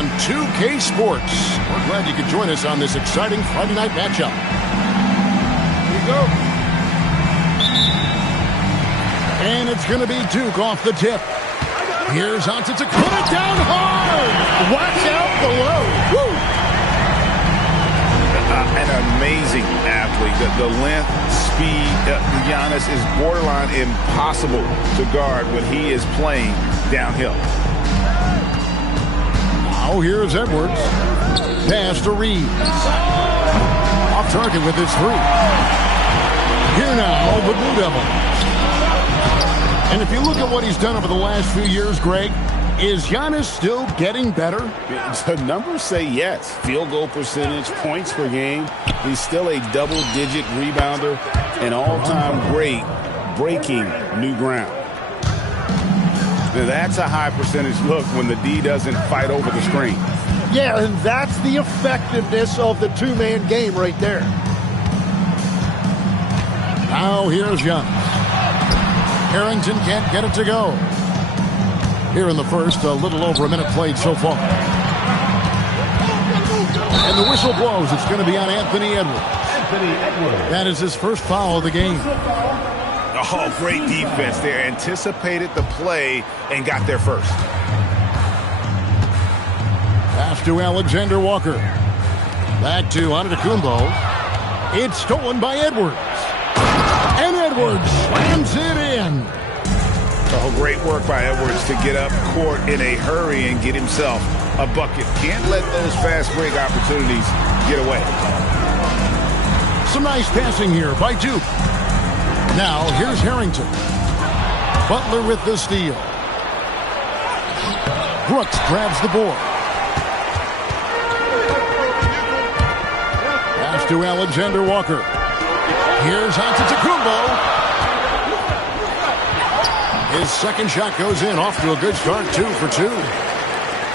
on 2K Sports. We're glad you could join us on this exciting Friday night matchup. Here we go. And it's going to be Duke off the tip. Here's Antetokounmpo. Put it down hard. Watch out below. Woo. An amazing athlete. The length, speed, Giannis is borderline impossible to guard when he is playing downhill. Now here's Edwards. Pass to Reeves. Off target with his three. Here now, the Blue Devils. And if you look at what he's done over the last few years, Greg, is Giannis still getting better? The numbers say yes. Field goal percentage, points per game. He's still a double-digit rebounder, an all-time great, breaking new ground. Now that's a high percentage look when the D doesn't fight over the screen. Yeah, and that's the effectiveness of the two-man game right there. Now here's Giannis. Harrington can't get it to go. Here in the first, a little over a minute played so far. And the whistle blows. It's going to be on Anthony Edwards. That is his first foul of the game. Oh, great defense there. Anticipated the play and got there first. Pass to Alexander Walker. Back to Antetokounmpo. It's stolen by Edwards. And Edwards slams it in. Oh, great work by Edwards to get up court in a hurry and get himself a bucket. Can't let those fast break opportunities get away. Some nice passing here by Duke. Now, here's Harrington. Butler with the steal. Brooks grabs the board. Pass to Alexander Walker. Here's Antetokounmpo. His second shot goes in, off to a good start, 2 for 2.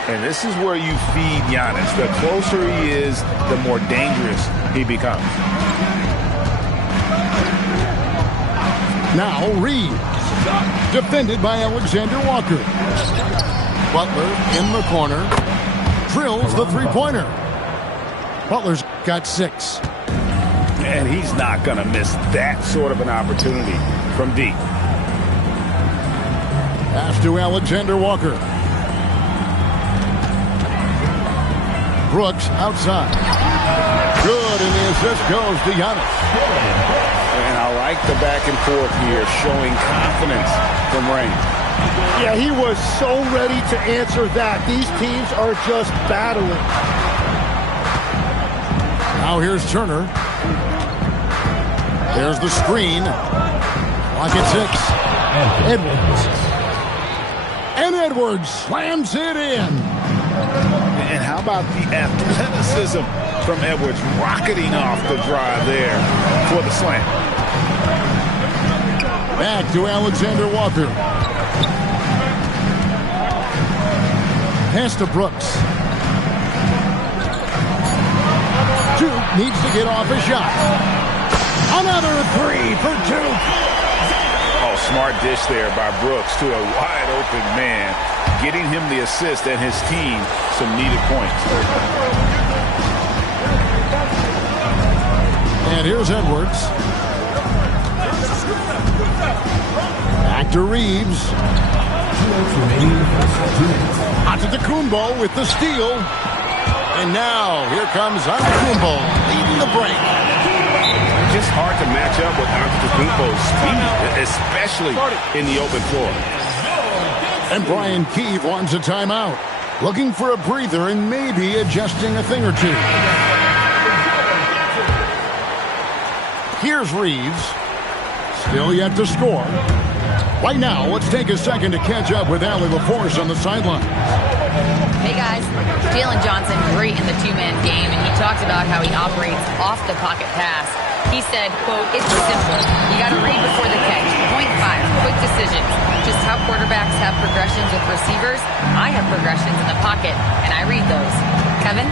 And this is where you feed Giannis. The closer he is, the more dangerous he becomes. Now Reeves, defended by Alexander Walker. Butler in the corner, drills the three-pointer. Butler's got 6. And he's not going to miss that sort of an opportunity from deep. Pass to Alexander Walker. Brooks outside. Good, and the assist goes to Giannis. And I like the back and forth here, showing confidence from Rain. Yeah, he was so ready to answer that. These teams are just battling. Now here's Turner. There's the screen. Clock at 6. Edwards. And Edwards slams it in. And how about the athleticism from Edwards rocketing off the drive there for the slam. Back to Alexander Walker. Pass to Brooks. Duke needs to get off a shot. Another 3 for Duke. Oh, smart dish there by Brooks to a wide-open man, getting him the assist and his team some needed points. And here's Edwards. Back to Reeves. Antetokounmpo with the steal. And now, here comes Antetokounmpo leading the break. Just hard to match up with Antetokounmpo's speed, especially in the open floor. And Brian Keefe wants a timeout. Looking for a breather and maybe adjusting a thing or two. Here's Reeves. Still yet to score. Right now, let's take a second to catch up with Allie LaForce on the sideline. Hey guys, Jalen Johnson great in the two-man game, and he talks about how he operates off the pocket pass. He said, quote, "It's simple. You got to read before the catch. Point 5, quick decisions. Just how quarterbacks have progressions with receivers, I have progressions in the pocket, and I read those." Kevin?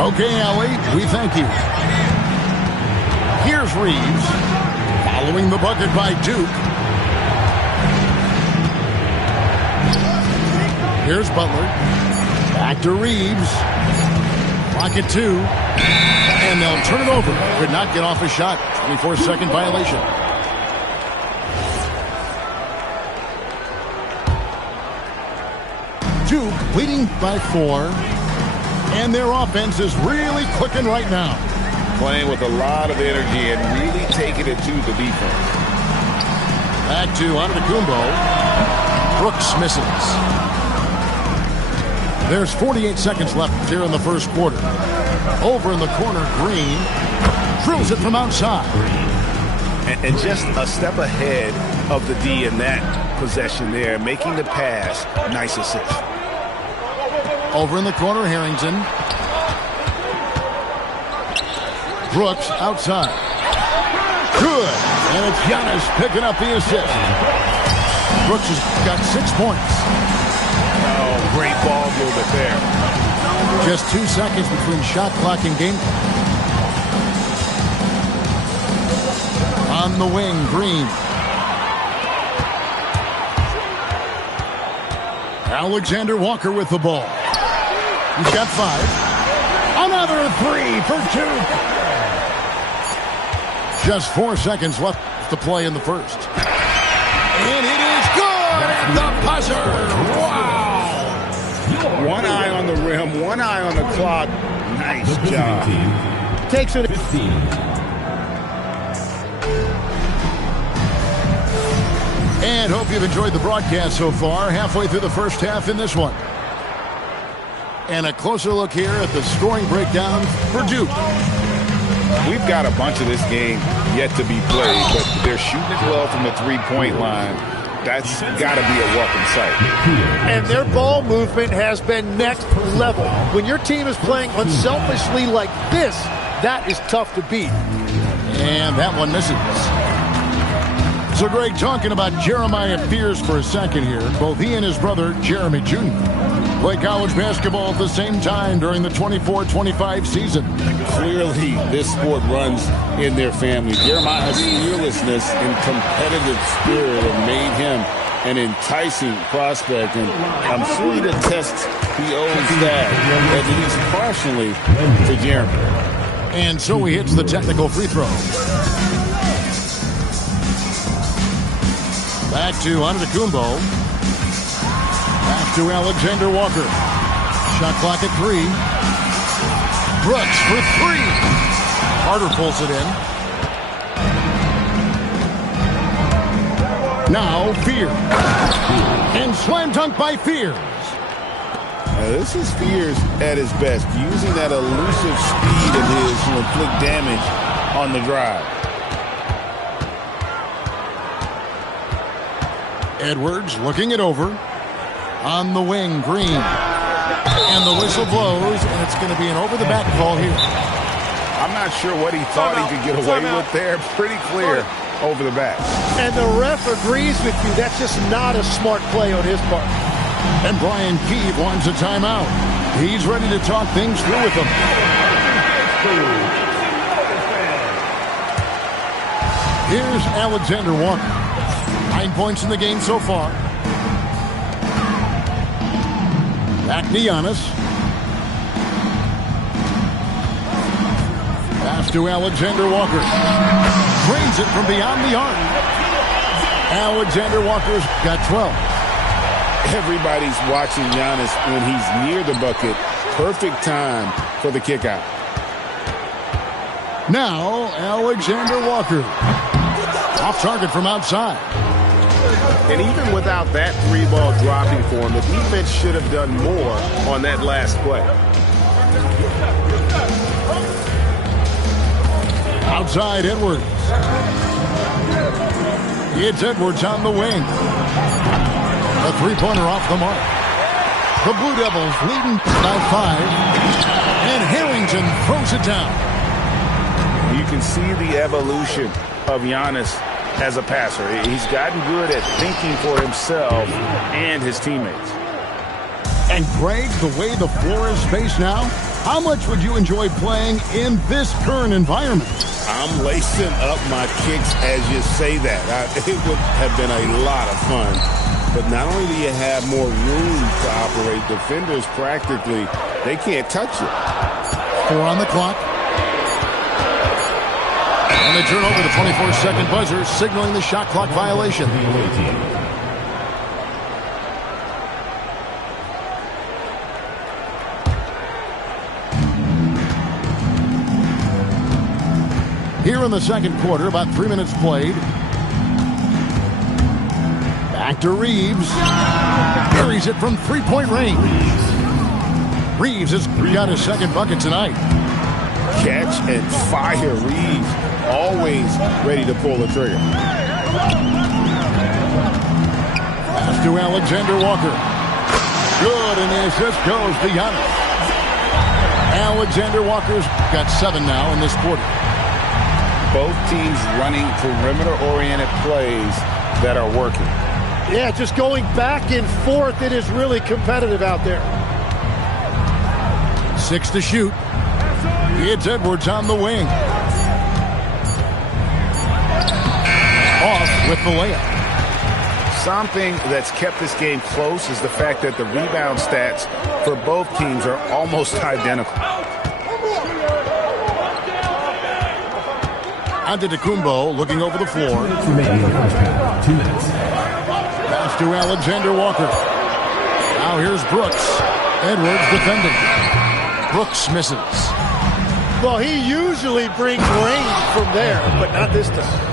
Okay, Allie, we thank you. Here's Reeves, following the bucket by Duke. Here's Butler. Back to Reeves. Clock at 2. And they'll turn it over. Could not get off a shot. 24-second violation. Duke leading by 4. And their offense is really clicking right now. Playing with a lot of energy and really taking it to the defense. Back to Antetokounmpo. Brooks misses. There's 48 seconds left here in the first quarter. Over in the corner, Green drills it from outside. And just a step ahead of the D in that possession there, making the pass. Nice assist. Over in the corner, Harrington. Brooks outside. Good. And it's Giannis picking up the assist. Brooks has got 6 points. Oh, great ball movement there. Just 2 seconds between shot clock and game clock. On the wing, Green. Alexander Walker with the ball. He's got 5. Another 3 for Duke. Just 4 seconds left to play in the first. And it is good at the buzzer. Wow. One eye on the rim, one eye on the clock. Nice job. Takes it. 15. And hope you've enjoyed the broadcast so far. Halfway through the first half in this one. And a closer look here at the scoring breakdown for Duke. We've got a bunch of this game yet to be played, but they're shooting it well from the three-point line. That's got to be a welcome sight. And their ball movement has been next level. When your team is playing unselfishly like this, that is tough to beat. And that one misses. So, Greg, talking about Jeremiah Fears for a second here. Both he and his brother, Jeremy Jr., play college basketball at the same time during the 24-25 season. Clearly, this sport runs in their family. Jeremiah's fearlessness and competitive spirit have made him an enticing prospect, and I'm sure the test he owes that, at least partially, to Jeremy. And so he hits the technical free throw. Back to Antetokounmpo. Back to Alexander Walker. Shot clock at 3. Brooks for 3. Carter pulls it in. Now Fears. And slam dunk by Fears. Now, this is Fears at his best, using that elusive speed of his to inflict damage on the drive. Edwards looking it over. On the wing, Green. And the whistle blows, and it's going to be an over-the-back call here. I'm not sure what he thought he could get away with there. Pretty clear over the back. And the ref agrees with you. That's just not a smart play on his part. And Brian Keefe wants a timeout. He's ready to talk things through with them. Here's Alexander Walker. 9 points in the game so far. Back to Giannis. Pass to Alexander Walker. Drains it from beyond the arc. Alexander Walker's got 12. Everybody's watching Giannis when he's near the bucket. Perfect time for the kick out. Now, Alexander Walker. Off target from outside. And even without that 3-ball dropping for him, the defense should have done more on that last play. Outside Edwards. It's Edwards on the wing. A 3-pointer off the mark. The Blue Devils leading by 5. And Harrington throws it down. You can see the evolution of Giannis as a passer. He's gotten good at thinking for himself and his teammates. And Greg, the way the floor is spaced now, how much would you enjoy playing in this current environment? I'm lacing up my kicks as you say that. It would have been a lot of fun. But not only do you have more room to operate, defenders practically, they can't touch you. 4 on the clock. And they turn over the 24-second buzzer, signaling the shot clock violation. Here in the second quarter, about 3 minutes played. Back to Reeves. Buries it from three-point range. Reeves has got his second bucket tonight. Catch and fire. Reeves always ready to pull the trigger. Pass to Alexander Walker. Good, and the assist goes to Giannis. Alexander Walker's got 7 now in this quarter. Both teams running perimeter-oriented plays that are working. Yeah, just going back and forth. It is really competitive out there. 6 to shoot. It's Edwards on the wing. Off with the layup. Something that's kept this game close is the fact that the rebound stats for both teams are almost identical. Antetokounmpo looking over the floor. 2 minutes. Pass to Alexander Walker. Now here's Brooks. Edwards defending. Brooks misses. Well, he usually brings rain from there, but not this time.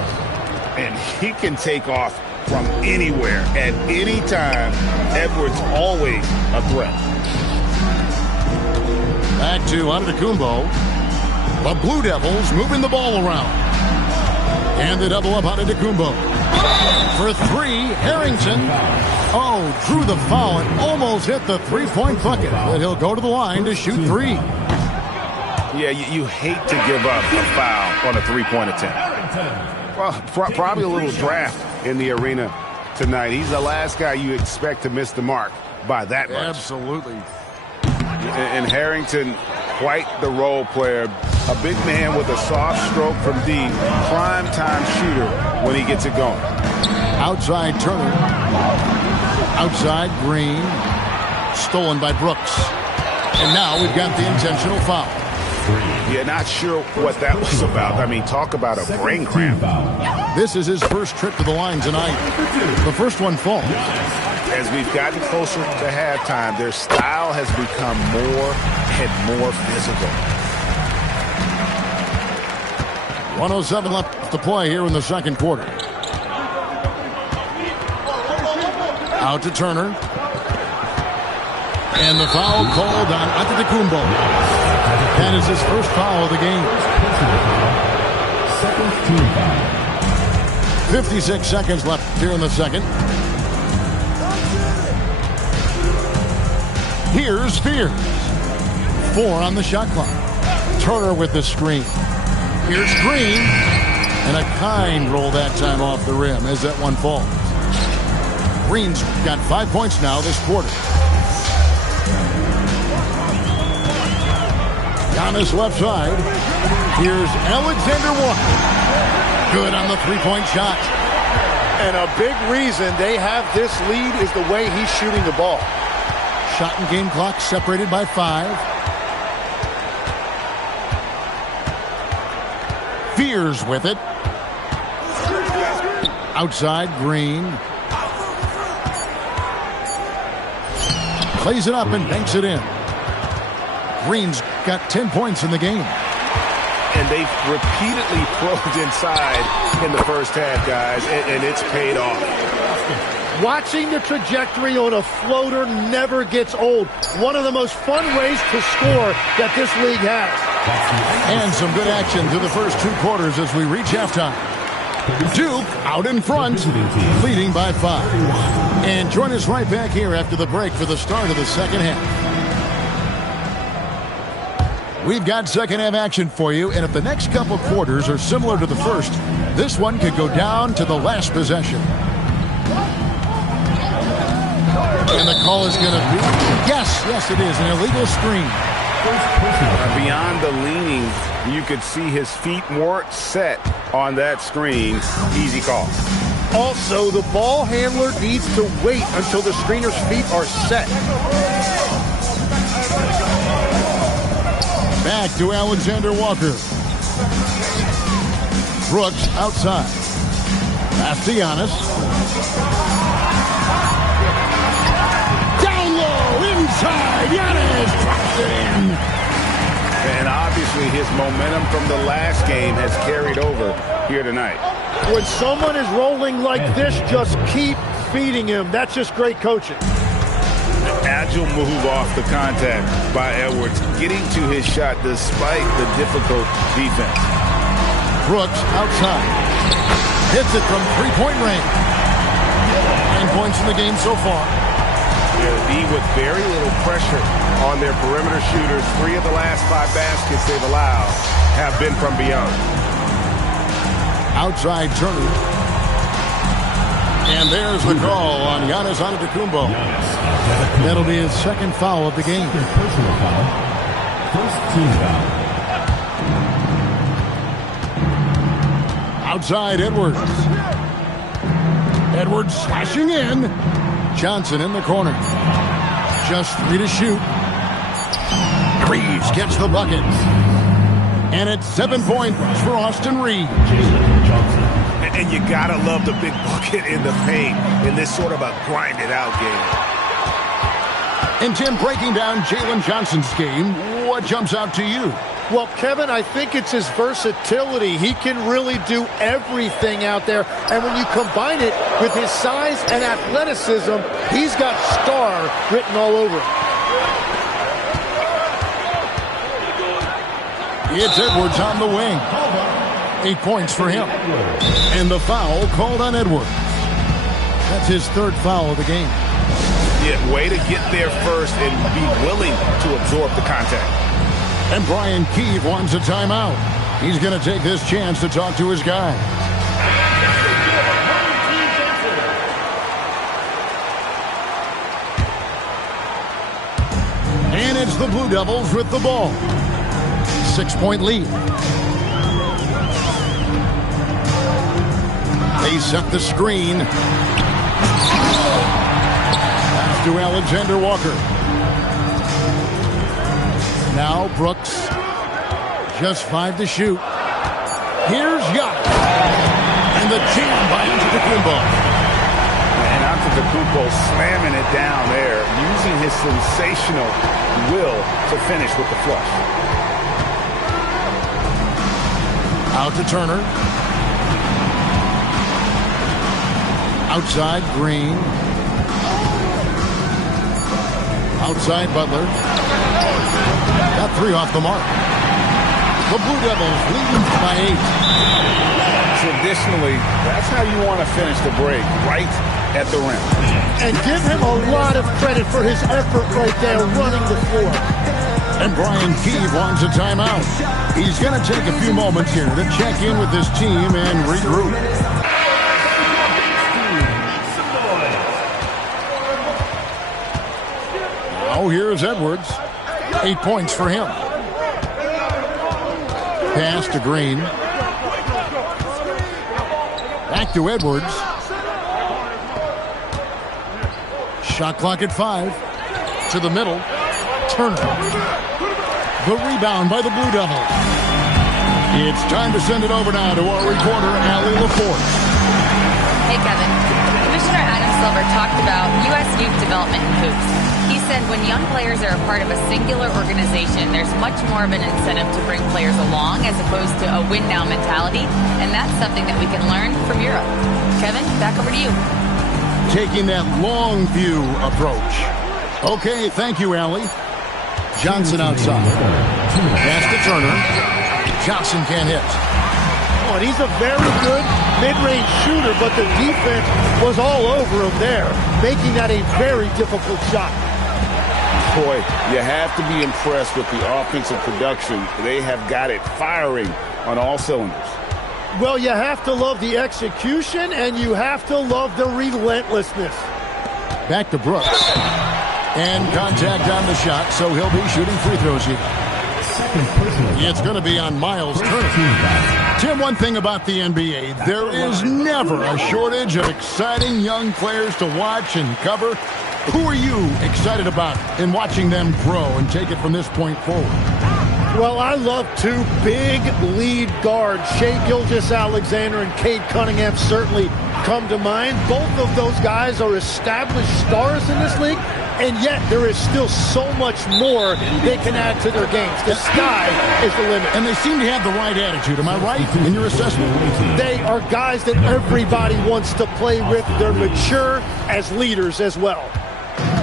And he can take off from anywhere at any time. Edwards always a threat. Back to Antetokounmpo. The Blue Devils moving the ball around. And the double up Antetokounmpo. For 3, Harrington. Oh, drew the foul and almost hit the three-point bucket. But he'll go to the line to shoot 3. Yeah, you hate to give up a foul on a three-point attempt. Well, probably a little draft in the arena tonight. He's the last guy you expect to miss the mark by that much. Absolutely. And Harrington, quite the role player. A big man with a soft stroke from deep. Prime-time shooter when he gets it going. Outside Turner. Outside Green. Stolen by Brooks. And now we've got the intentional foul. Yeah, not sure what that was about. I mean, talk about a brain cramp. This is his first trip to the line tonight. The first one falls. As we've gotten closer to halftime, their style has become more and more physical. 1:07 left to play here in the second quarter. Out to Turner. And the foul called on Antetokounmpo. That is his first foul of the game. 56 seconds left here in the second. Here's Spears. 4 on the shot clock. Turner with the screen. Here's Green. And a kind roll that time off the rim as that one falls. Green's got 5 points now this quarter. Giannis left side. Here's Alexander Walker. Good on the three-point shot. And a big reason they have this lead is the way he's shooting the ball. Shot and game clock separated by 5. Fears with it. Outside Green. Plays it up and banks it in. Green's got 10 points in the game. And they've repeatedly probed inside in the first half, guys, and it's paid off. Watching the trajectory on a floater never gets old. One of the most fun ways to score that this league has. And some good action through the first 2 quarters as we reach halftime. Duke out in front, leading by 5. And join us right back here after the break for the start of the second half. We've got second half action for you, and if the next couple quarters are similar to the first, this one could go down to the last possession. And the call is going to be, yes, it is, an illegal screen. Beyond the leaning, you could see his feet more set on that screen. Easy call. Also, the ball handler needs to wait until the screener's feet are set. Back to Alexander Walker. Brooks outside. Pass to Giannis. Down low, inside. Giannis drops it in. And obviously his momentum from the last game has carried over here tonight. When someone is rolling like this, just keep feeding him. That's just great coaching. Agile move off the contact by Edwards, getting to his shot despite the difficult defense. Brooks outside. Hits it from three-point range. 9 points in the game so far. They'll be with very little pressure on their perimeter shooters. 3 of the last 5 baskets they've allowed have been from beyond. Outside Turner. And there's the call on Giannis Antetokounmpo. That'll be his second foul of the game. Personal foul. First team foul. Outside Edwards. Edwards slashing in. Johnson in the corner. Just 3 to shoot. Reeves gets the bucket. And it's 7 points for Austin Reeves. And you gotta love the big bucket in the paint in this sort of a grinded out game. And Tim, breaking down Jalen Johnson's game, what jumps out to you? Well, Kevin, I think it's his versatility. He can really do everything out there. And when you combine it with his size and athleticism, he's got star written all over him. It's Edwards on the wing. 8 points for him. And the foul called on Edwards. That's his 3rd foul of the game. Yeah, way to get there first and be willing to absorb the contact. And Brian Keefe wants a timeout. He's going to take this chance to talk to his guy. And it's the Blue Devils with the ball. 6-point lead. They set the screen. Pass to Alexander Walker. Now Brooks. Just 5 to shoot. Here's Giannis. And the jam by Antetokounmpo. And Antetokounmpo slamming it down there, using his sensational will to finish with the flush. Out to Turner. Outside Green. Outside Butler. Got 3 off the mark. The Blue Devils leading by 8. Traditionally, that's how you want to finish the break, right at the rim. And give him a lot of credit for his effort right there running the floor. And Brian Keefe wants a timeout. He's going to take a few moments here to check in with his team and regroup. Now here's Edwards. 8 points for him. Pass to Green. Back to Edwards. Shot clock at 5. To the middle. Turner. The rebound by the Blue Devils. It's time to send it over now to our reporter, Allie LaForce. Hey, Kevin. Commissioner Adam Silver talked about U.S. youth development in hoops. He said when young players are a part of a singular organization, there's much more of an incentive to bring players along as opposed to a win-now mentality, and that's something that we can learn from Europe. Kevin, back over to you. Taking that long view approach. Okay, thank you, Allie. Johnson outside. Pass to Turner. Johnson can't hit. Oh, and he's a very good mid-range shooter, but the defense was all over him there, making that a very difficult shot. Boy, you have to be impressed with the offensive production. They have got it firing on all cylinders. Well, you have to love the execution, and you have to love the relentlessness. Back to Brooks. And contact on the shot, so he'll be shooting free throws here. second personal foul. It's going to be on Miles Turner. Tim, one thing about the NBA, there is never a shortage of exciting young players to watch and cover. Who are you excited about in watching them grow and take it from this point forward? Well, I love two big lead guards. Shai Gilgeous-Alexander and Cade Cunningham certainly come to mind. Both of those guys are established stars in this league, and yet there is still so much more they can add to their games. The sky is the limit. And they seem to have the right attitude. Am I right in your assessment? They are guys that everybody wants to play with. They're mature as leaders as well.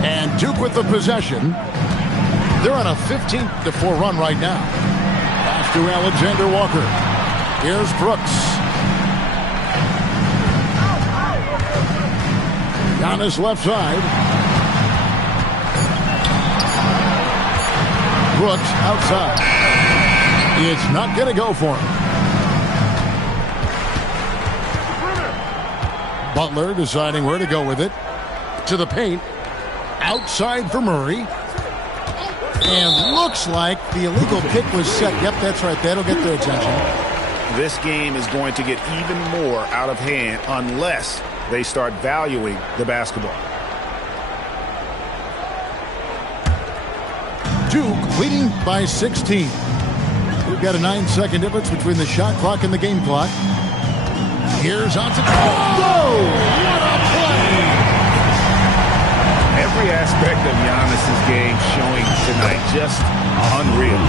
And Duke with the possession. They're on a 15-4 run right now. Pass to Alexander Walker. Here's Brooks. Giannis left side. Brooks outside. It's not going to go for him. Butler deciding where to go with it. To the paint. Outside for Murray. And looks like the illegal pick was set. Yep, that's right. That'll get their attention. This game is going to get even more out of hand unless they start valuing the basketball. Duke leading by 16. We've got a 9-second difference between the shot clock and the game clock. Here's Antetokounmpo. Whoa! What a play! Every aspect of Giannis's game showing tonight just unreal.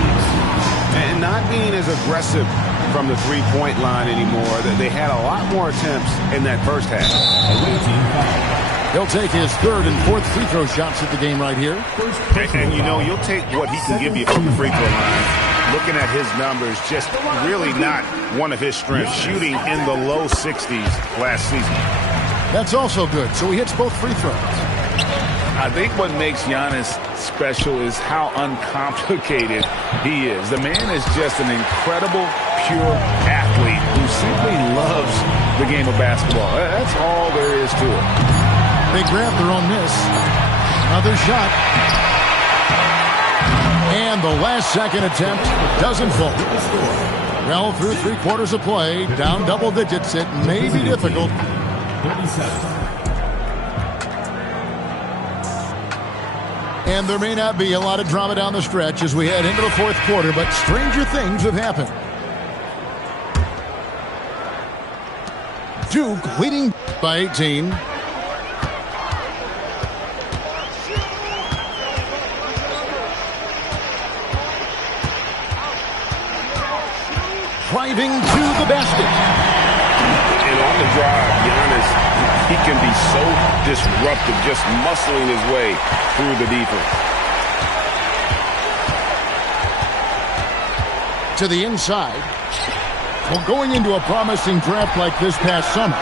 And not being as aggressive from the three-point line anymore. They had a lot more attempts in that first half. He'll take his third and fourth free throw shots at the game right here. And you know, you'll take what he can give you from the free throw line. Looking at his numbers, just really not one of his strengths. Shooting in the low 60s last season. That's also good. So he hits both free throws. I think what makes Giannis special is how uncomplicated he is. The man is just an incredible, pure athlete who simply loves the game of basketball. That's all there is to it. They grab their own miss. Another shot. And the last second attempt doesn't fall. Well, through 3/4 of play, down double digits, it may be difficult. 37. And there may not be a lot of drama down the stretch as we head into the fourth quarter, but stranger things have happened. Duke leading by 18. Driving to the basket. And on the drive, Giannis, he can be so disruptive, just muscling his way through the defense. To the inside. Well, going into a promising draft like this past summer,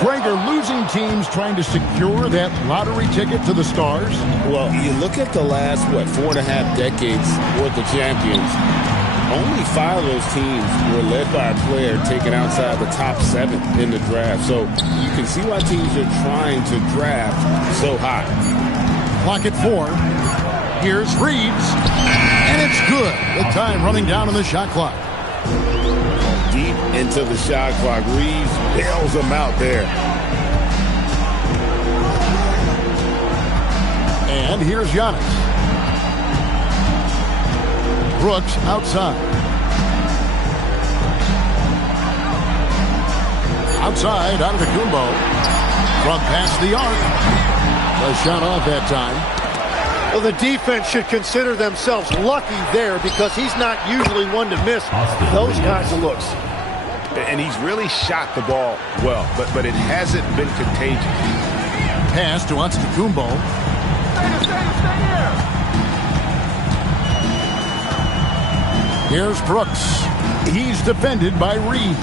Greg, are losing teams trying to secure that lottery ticket to the stars? Well, you look at the last, 4.5 decades worth of champions. Only 5 of those teams were led by a player taken outside the top 7 in the draft. So you can see why teams are trying to draft so high. Clock at 4. Here's Reeves. And it's good. The time running down on the shot clock. Deep into the shot clock. Reeves bails them out there. And here's Giannis. Brooks outside. Outside, Antetokounmpo. From past the arc. The shot off that time. Well, the defense should consider themselves lucky there because he's not usually one to miss those kinds of looks. And he's really shot the ball well, but it hasn't been contagious. Pass to Antetokounmpo. Here's Brooks. He's defended by Reeves.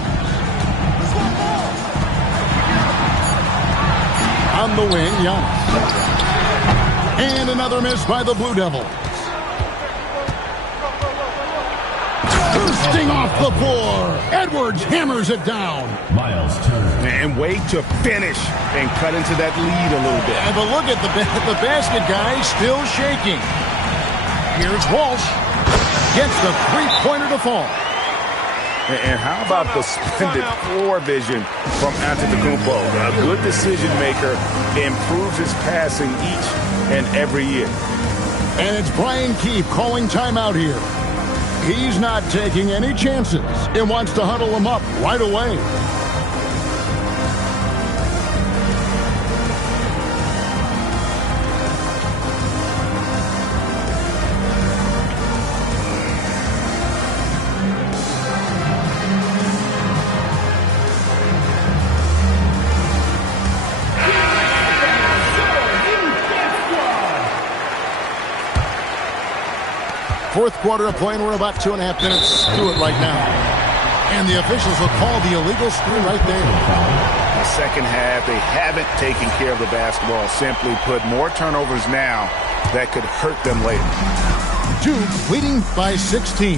On the wing, Giannis. And another miss by the Blue Devils. Bursting off the floor. Edwards hammers it down. Miles Turner. And way to finish and cut into that lead a little bit. And but look at the basket guy still shaking. Here's Walsh. gets the three-pointer to fall. And how about the splendid floor vision from Antetokounmpo? A good decision maker, improves his passing each and every year. And it's Brian Keefe calling timeout here. He's not taking any chances and wants to huddle them up right away. Fourth quarter of play, and we're about 2.5 minutes through it right now. And the officials will call the illegal screen right there. The second half, they haven't taken care of the basketball. Simply put, more turnovers now that could hurt them later. Duke leading by 16.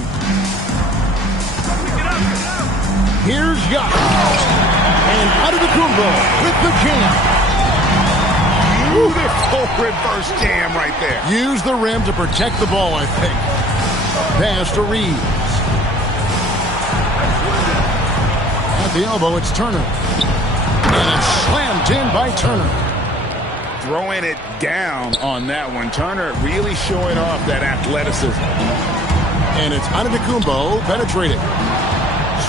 Here's Yacht. And Antetokounmpo with the jam. Beautiful reverse jam right there. Use the rim to protect the ball, I think. Pass to Reeves. At the elbow, it's Turner. And it's slammed in by Turner. Throwing it down on that one. Turner really showing off that athleticism. And it's Antetokounmpo penetrating.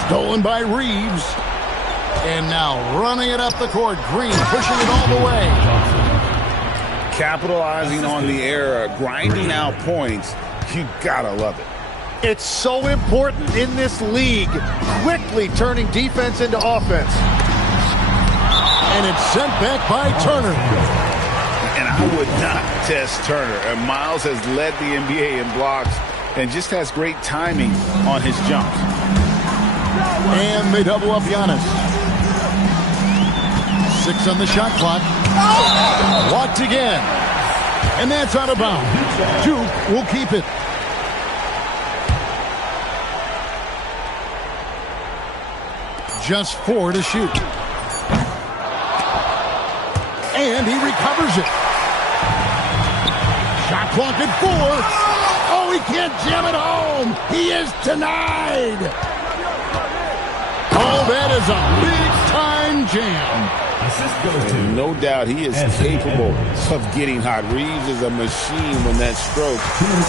Stolen by Reeves. And now running it up the court. Green pushing it all the way. Capitalizing on the error, grinding out points. You gotta love it. It's so important in this league, quickly turning defense into offense. And it's sent back by Turner. And I would not test Turner. And Miles has led the NBA in blocks and just has great timing on his jumps. And they double up Giannis. 6 on the shot clock. Blocked again. And that's out of bounds. Duke will keep it. Just 4 to shoot. And he recovers it. Shot clock at 4. Oh, he can't jam it home. He is denied. Oh, that is a big-time jam. And no doubt he is capable of getting hot. Reeves is a machine when that stroke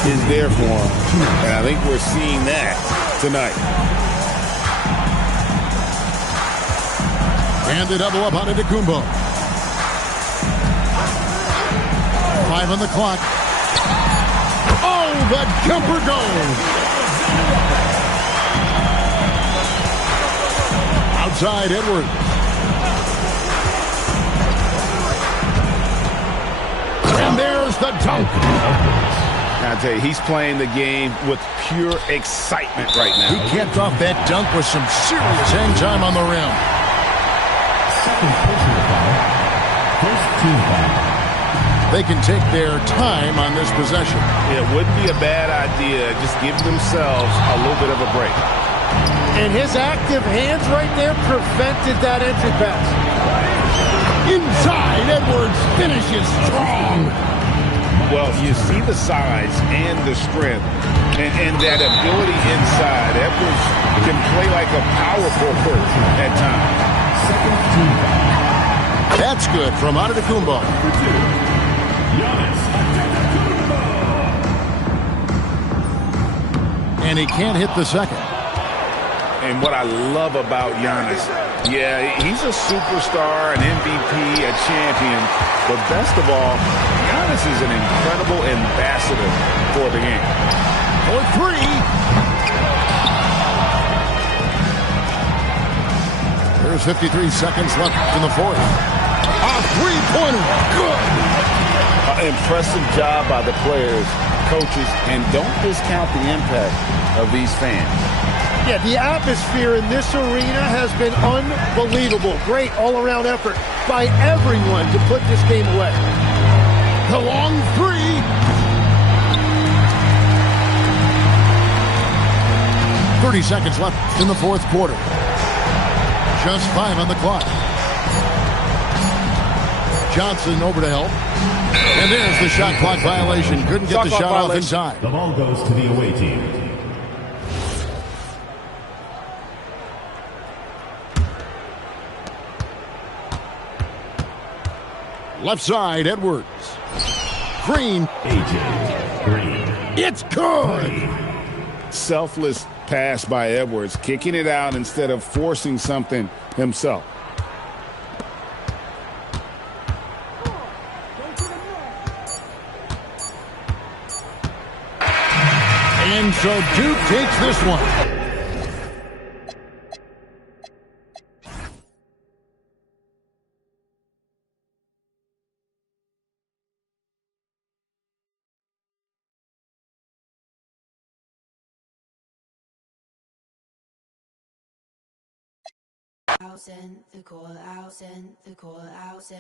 is there for him. And I think we're seeing that tonight. And they double up on Antetokounmpo. 5 on the clock. Oh, the jumper goes. Outside Edwards. And there's the dunk. I tell you, he's playing the game with pure excitement right now. He capped off that dunk with some serious hang time on the rim. They can take their time on this possession. It wouldn't be a bad idea. Just give themselves a little bit of a break. And his active hands right there prevented that entry pass. Inside, Edwards finishes strong. Well, you see the size and the strength and that ability inside. Edwards can play like a power forward at times. That's good from Antetokounmpo. And he can't hit the second. And what I love about Giannis, yeah, he's a superstar, an MVP, a champion. But best of all, Giannis is an incredible ambassador for the game. For 3. There's 53 seconds left in the fourth. A three-pointer. Good. Impressive job by the players, coaches, and don't discount the impact of these fans. Yeah, the atmosphere in this arena has been unbelievable. Great all-around effort by everyone to put this game away. The long 3. .30 seconds left in the fourth quarter. Just 5 on the clock. Johnson over to help. And there's the shot clock violation. Couldn't get the shot off in time. The ball goes to the away team. Left side, Edwards. Green. AJ Green. It's good. Selfless pass by Edwards, kicking it out instead of forcing something himself. And so Duke takes this one. House and the call house and the call house and